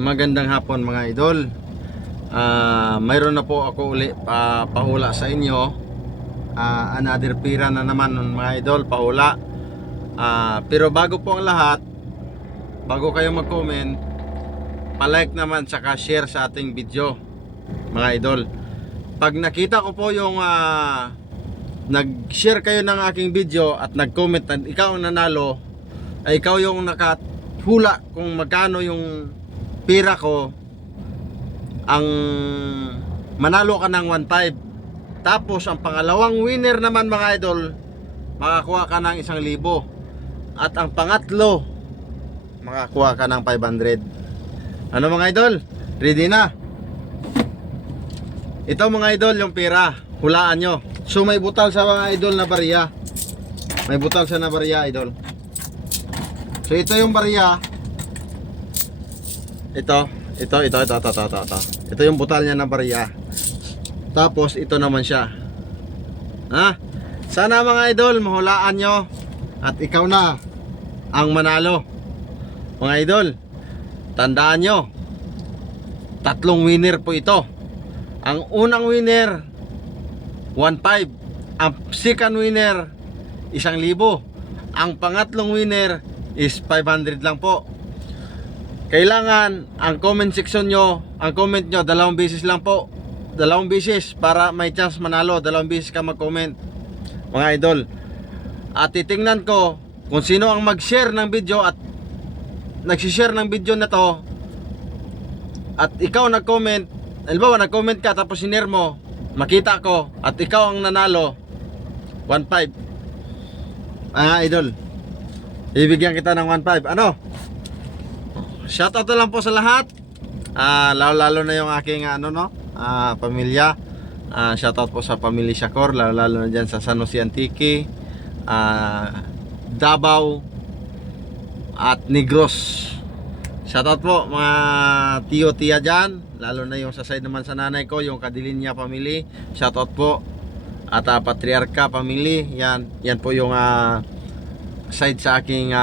Magandang hapon mga idol. Mayroon na po ako uli pahula sa inyo. Another pira na naman mga idol, pahula. Pero bago po ang lahat, bago kayo mag-comment, palike naman saka share sa ating video mga idol. Pag nakita ko po yung nag-share kayo ng aking video at nag-comment na ikaw ang nanalo, ay ikaw yung nakahula kung magkano yung pira ko, ang manalo ka ng 1.5. Tapos ang pangalawang winner naman mga idol, makakuha ka ng 1,000. At ang pangatlo, makakuha ka ng 500. Ano mga idol? Ready na? Ito mga idol yung pira, hulaan nyo. So may butal sa mga idol na barya. May butal sa na barya idol. So ito yung barya. Ito yung butal niya na barya. Tapos ito naman siya. Sana mga idol mahulaan nyo at ikaw na ang manalo. Mga idol, tandaan nyo, tatlong winner po ito. Ang unang winner 1.5, ang second winner 1,000, ang pangatlong winner is 500 lang po. Kailangan ang comment section nyo, ang comment nyo 2 beses lang po. 2 beses para may chance manalo. 2 beses ka mag-comment mga idol. At titingnan ko kung sino ang mag-share ng video at nagsishare ng video na to. At ikaw nag-comment, halimbawa nag-comment ka tapos sinare mo, makita ko at ikaw ang nanalo 1.5. Idol, ibigyan kita ng 1.5. Ano? Shoutout na lang po sa lahat. Lalo na yung aking pamilya. Shoutout po sa pamilya Shakor, lalo na dyan sa San Jose Antique, Davao at Negros. Shoutout po mga tiyo-tiya dyan, lalo na yung sa side naman sa nanay ko, yung Kadilinya family. Shoutout po. At Patriarka family. Yan po yung side sa aking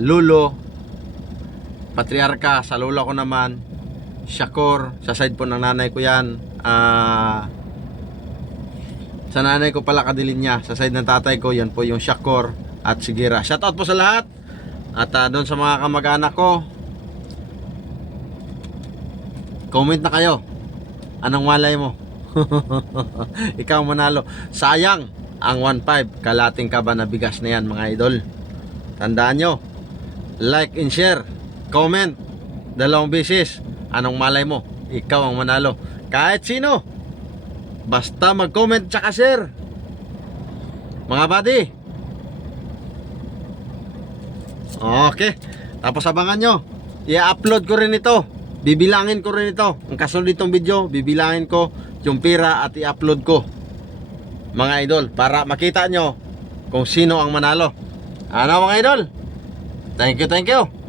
lulo. Patriarka, sa lola ko naman Shakor, sa side po ng nanay ko yan. Sa nanay ko pala Kadilinya, sa side ng tatay ko yan po yung Shakor at Sigira. Shoutout po sa lahat. At doon sa mga kamag-anak ko, comment na kayo. Anong walay mo? Ikaw manalo. Sayang ang 1.5, kalating kaba na bigas na yan mga idol. Tandaan nyo, like and share, comment 2 beses. Anong malay mo? Ikaw ang manalo. Kahit sino, basta mag-comment tsaka share mga buddy. Okay, tapos abangan nyo, i-upload ko rin ito. Bibilangin ko rin ito. Ang kasunod nitong video, bibilangin ko yung pira at i-upload ko mga idol, para makita nyo kung sino ang manalo. Ano mga idol? Thank you.